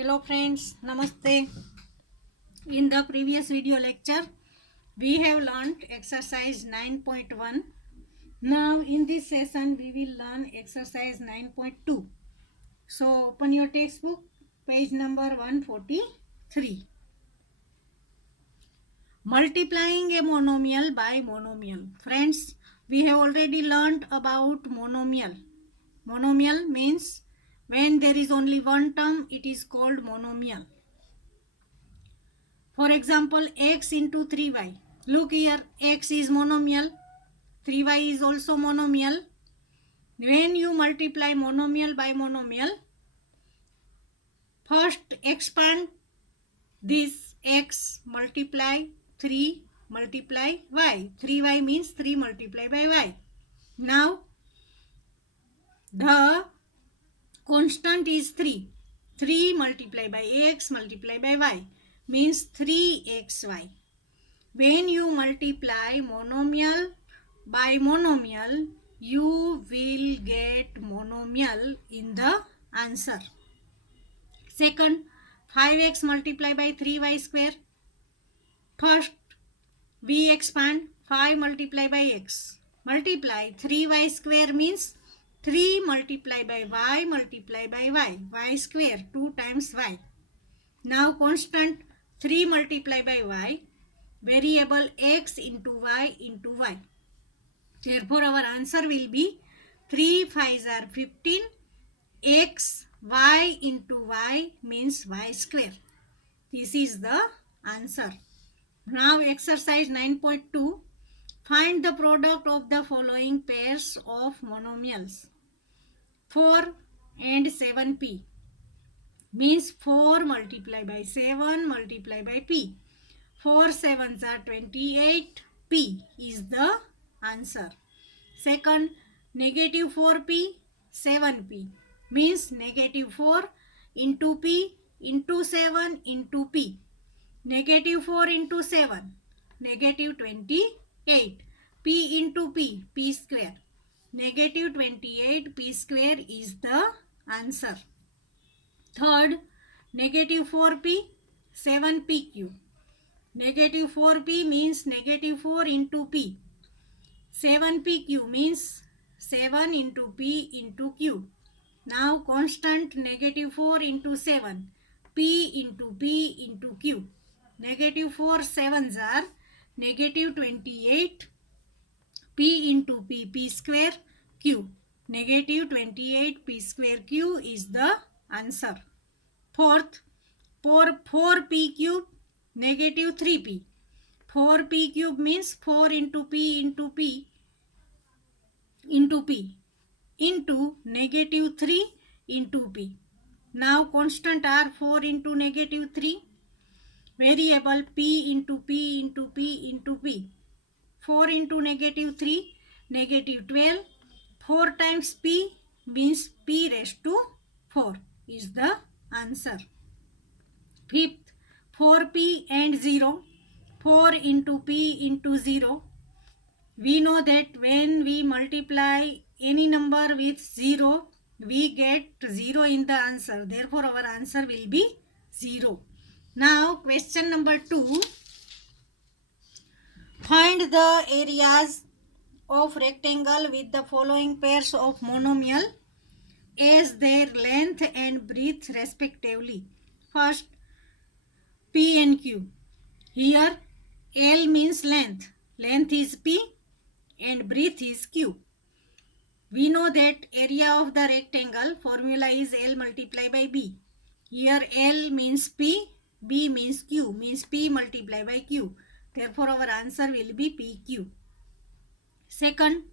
Hello friends, Namaste. In the previous video lecture, we have learned exercise 9.1. Now in this session, we will learn exercise 9.2. So open your textbook, page number 143. Multiplying a monomial by monomial. Friends, we have already learned about monomial. Monomial means when there is only one term, it is called monomial. For example, x into 3y. Look here, x is monomial, 3y is also monomial. When you multiply monomial by monomial, first expand this x multiply 3 multiply y. 3y means 3 multiplied by y. Now, the constant is 3. 3 multiplied by x multiplied by y means 3xy. When you multiply monomial by monomial, you will get monomial in the answer. Second, 5x multiplied by 3y square. First, we expand 5 multiplied by x. Multiply 3y square means 3 multiplied by y multiplied by y. Y square 2 times y. Now constant 3 multiplied by y. Variable x into y into y. Therefore, our answer will be 3 5s are 15. X y into y means y square. This is the answer. Now exercise 9.2. Find the product of the following pairs of monomials. 4 and 7p means 4 multiplied by 7 multiplied by p. 4 7s are 28. P is the answer. Second, negative 4p, 7p means negative 4 into p into 7 into p. Negative 4 into 7, negative 28. P into p, p square. Negative 28 p square is the answer. Third, negative 4p, 7p cube. Negative 4p means negative 4 into p. 7p cube means 7 into p into q. Now constant negative 4 into 7. P into p into q. Negative 4 7s are negative 28. P into p, p square q. Negative 28 p square q is the answer. Fourth, 4p cube, negative 3p. 4p cube means 4 into p into p into p into negative 3 into p. Now constant are 4 into negative 3. Variable p into p into p into p. 4 into negative 3, negative 12. 4 times p means p raised to 4 is the answer. Fifth, 4p and 0. 4 into p into 0. We know that when we multiply any number with 0, we get 0 in the answer. Therefore, our answer will be 0. Now, question number 2. Find the areas of rectangle with the following pairs of monomial as their length and breadth respectively. First, P and Q. Here, L means length. Length is P and breadth is Q. We know that area of the rectangle formula is L multiplied by B. Here L means P, B means Q, means P multiplied by Q. Therefore, our answer will be PQ. Second,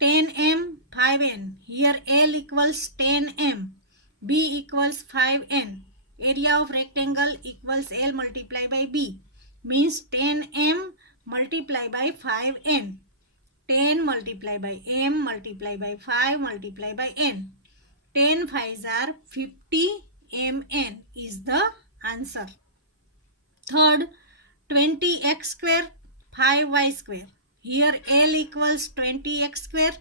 10m, 5n. Here L equals 10m, B equals 5n. Area of rectangle equals L multiplied by B, means 10m multiplied by 5n. 10 multiplied by m multiplied by 5 multiplied by n. 10 5s are 50 mn is the answer. Third, 20x square, 5y square. Here L equals 20x square,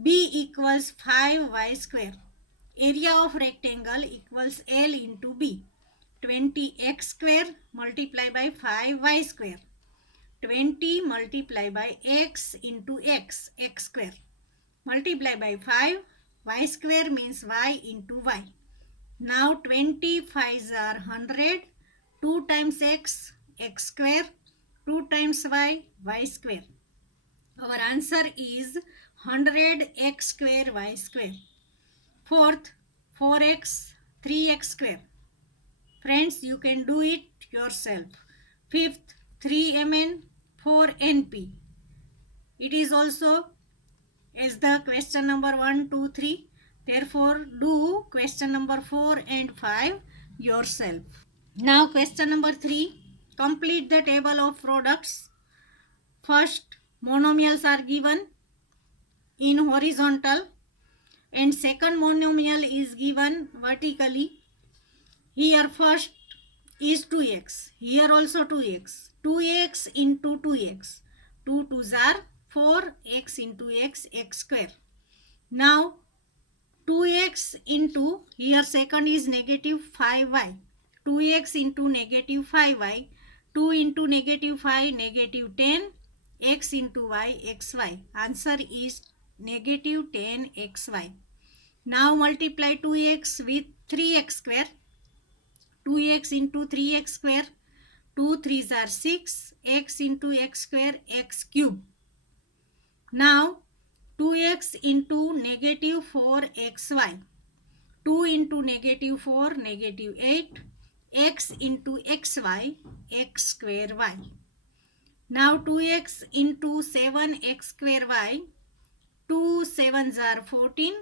B equals 5y square. area of rectangle equals L into B. 20x square multiplied by 5y square. 20 multiplied by x into x square. Multiply by 5, y square means y into y. Now 20 5s are 100, 2 times x square, 2 times y square. Our answer is 100x square y square. Fourth, 4x 3x square. Friends, you can do it yourself. Fifth, 3mn 4np. It is also as the question number 1, 2, 3. Therefore, do question number 4 and 5 yourself. Now question number 3. Complete the table of products. First, monomials are given in horizontal and second monomial is given vertically. Here first is 2x. Here also 2x. 2x into 2x. 2 2s are 4, x into x square. Now 2x into, here second is negative 5y. 2x into negative 5y. 2 into negative 5, negative 10. X into y, xy. Answer is negative 10xy. Now multiply 2x with 3x square. 2x into 3x square. 2 3s are 6. X into x square, x cube. Now 2x into negative 4xy. 2 into negative 4, negative 8. X into xy, x square y. Now 2x into 7x square y. 2 7s are 14.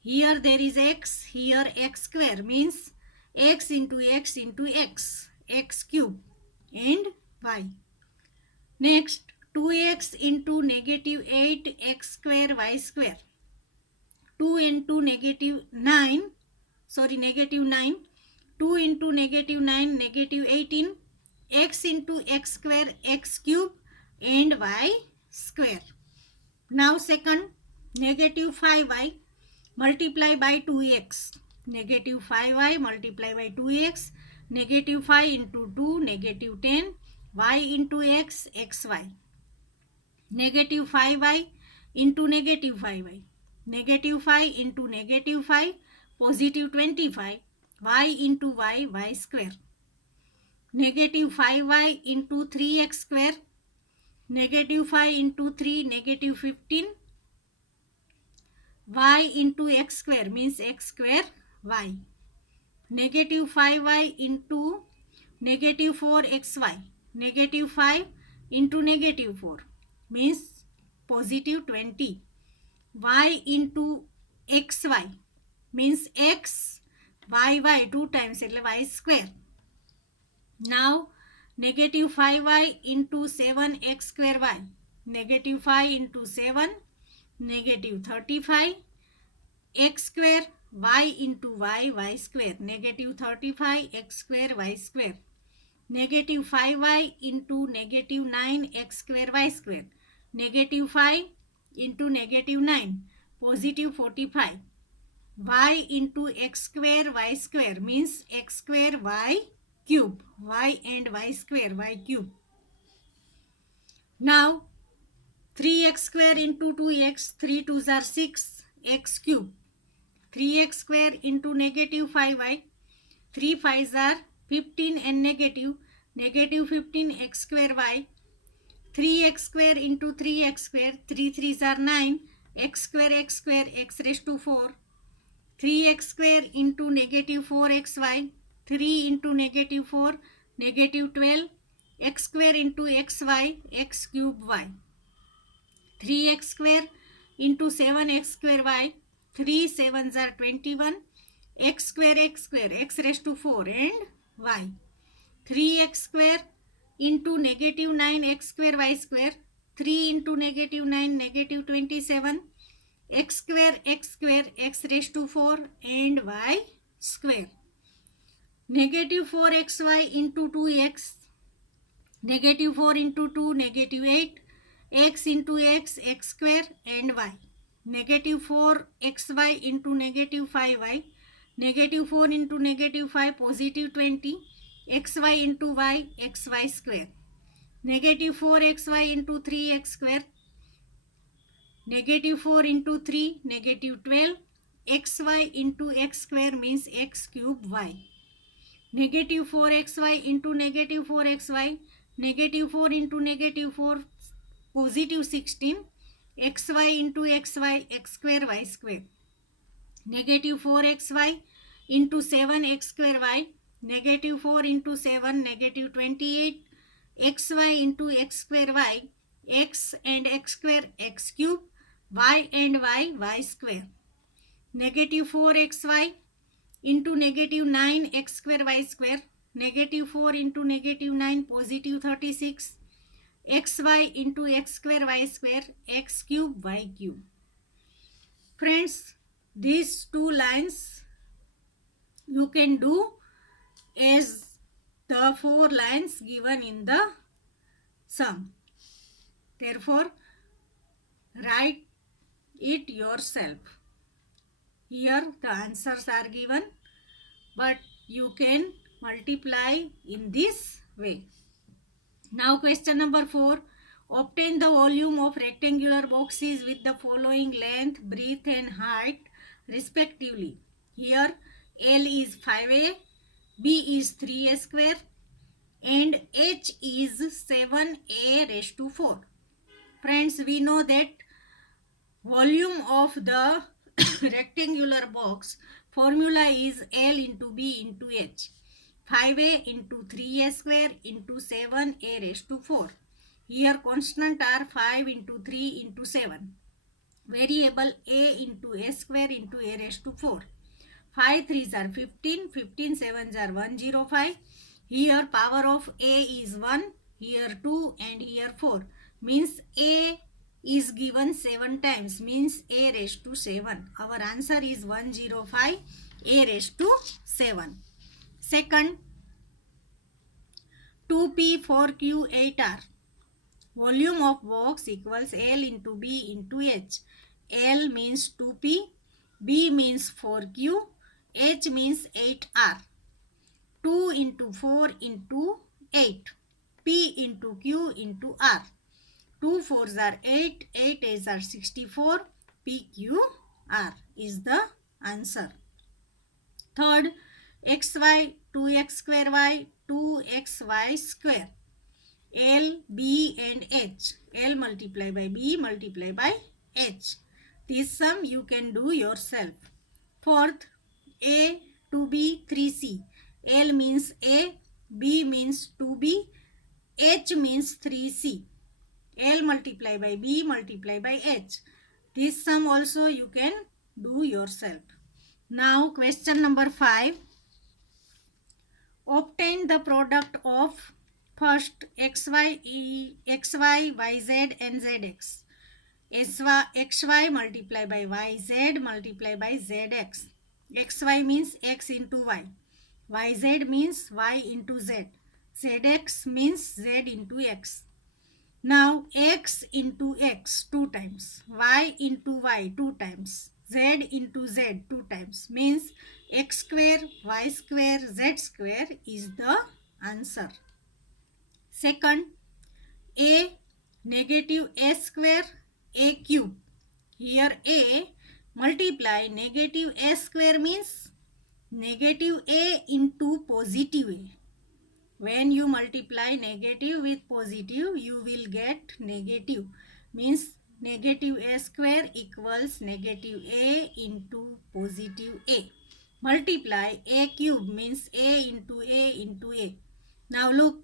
Here there is x, here x square means x into x into x cube and y. Next 2x into negative 8x square y square. 2 into negative 9. 2 into negative 9, negative 18. X into x square, x cube and y square. Now second, negative 5y multiply by 2x. Negative 5y multiply by 2x. Negative 5 into 2, negative 10. Y into x, xy. Negative 5y into negative 5y. Negative 5 into negative 5, positive 25. Y into y, y square. Negative 5y into 3x square. Negative 5 into 3, negative 15. Y into x square means x square y. Negative 5y into negative 4xy. Negative 5 into negative 4 means positive 20. Y into xy means x y 2 times y square. Now negative 5y into 7x square y. Negative 5 into 7, negative 35. X square y into y square. Negative 35 x square y square. Negative 5y into negative 9 x square y square. Negative 5 into negative 9, positive 45. Y into x square y square means x square y cube. Y and y square, y cube. Now 3x square into 2x, 3 2s are 6, x cube. 3x square into negative 5y, 3 5s are 15 and negative 15 x square y. 3x square into 3x square, 3 3s are 9, x square x raised to 4. 3x square into negative 4xy, 3 into negative 4, negative 12, x square into xy, x cube y. 3x square into 7x square y, 3 7s are 21, x square x raised to 4 and y. 3x square into negative 9x square y square, 3 into negative 9, negative 27, x square x raised to 4 and y square. Negative 4xy into 2x, negative 4 into 2, negative 8, x into x square and y. negative 4xy into negative 5y, negative 4 into negative 5 positive 20, xy into y, xy square, negative 4xy into 3x square, negative 4 into 3, negative 12, xy into x square means x cube y, negative 4xy into negative 4xy, negative 4 into negative 4, positive 16, xy into xy, x square y square, negative 4xy into 7x square y, negative 4 into 7, negative 28, xy into x square y, x and x square x cube, y and y square, negative 4xy into negative 9x square y square, negative 4 into negative 9, positive 36, xy into x square y square, x cube y cube. Friends, these two lines you can do as the four lines given in the sum. Therefore, write it yourself. Here the answers are given, but you can multiply in this way. Now question number 4. Obtain the volume of rectangular boxes with the following length, breadth and height respectively. Here L is 5a, B is 3a square and H is 7a raised to 4. Friends, we know that volume of the rectangular box formula is L into B into H. 5a into 3a square into 7a raised to 4. Here constant are 5 into 3 into 7. Variable a into a square into a raised to 4. 5 3s are 15, 15 7s are 105. Here power of a is 1, here 2 and here 4. Means a is given 7 times, means a raised to 7. Our answer is 105, a raised to 7. Second, 2p, 4q, 8r. Volume of box equals L into B into H. L means 2p, B means 4q, H means 8r. 2 into 4 into 8. P into Q into R. 2 4s are 8, 8 8s are 64, PQR is the answer. Third, xy, 2x square y, 2xy square. L, B and H. L multiply by B multiply by H. This sum you can do yourself. Fourth, A, 2B, 3C. L means A, B means 2B, H means 3C. L multiply by B multiply by H. This sum also you can do yourself. Now question number 5. Obtain the product of first xy, yz and zx. xy multiply by yz multiply by zx. xy means x into y. yz means y into z. zx means z into x. Now x into x 2 times, y into y 2 times, z into z 2 times means x square, y square, z square is the answer. Second, a negative a square, a cube. Here a multiply negative a square means negative a into positive a. When you multiply negative with positive, you will get negative. Means negative a square equals negative a into positive a. Multiply a cube means a into a into a. Now look,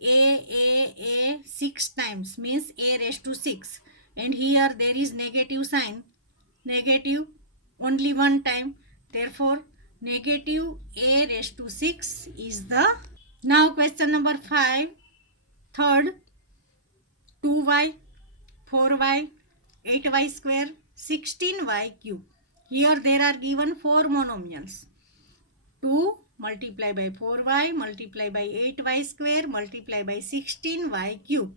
a 6 times means a raised to 6. And here there is negative sign. Negative only one time. Therefore, negative a raised to 6 is the. Now question number 5. Third, 2y, 4y, 8y square, 16y cube. Here there are given 4 monomials. 2 multiply by 4y multiply by 8y square multiply by 16y cube.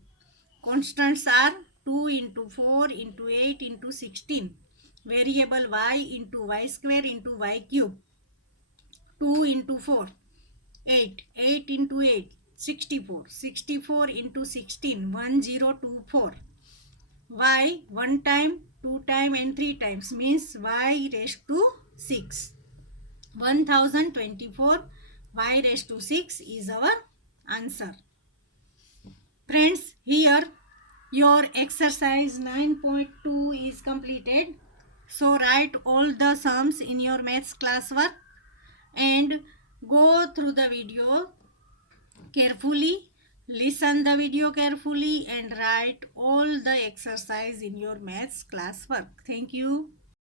Constants are 2 into 4 into 8 into 16. variable y into y square into y cube. 2 into 4, 8. 8 into 8, 64. 64 into 16, 1024. Y 1 time, 2 time and 3 times means y raised to 6. 1024 y raised to 6 is our answer. Friends, here your exercise 9.2 is completed. So write all the sums in your maths classwork and go through the video carefully, listen the video carefully and write all the exercise in your maths classwork. Thank you.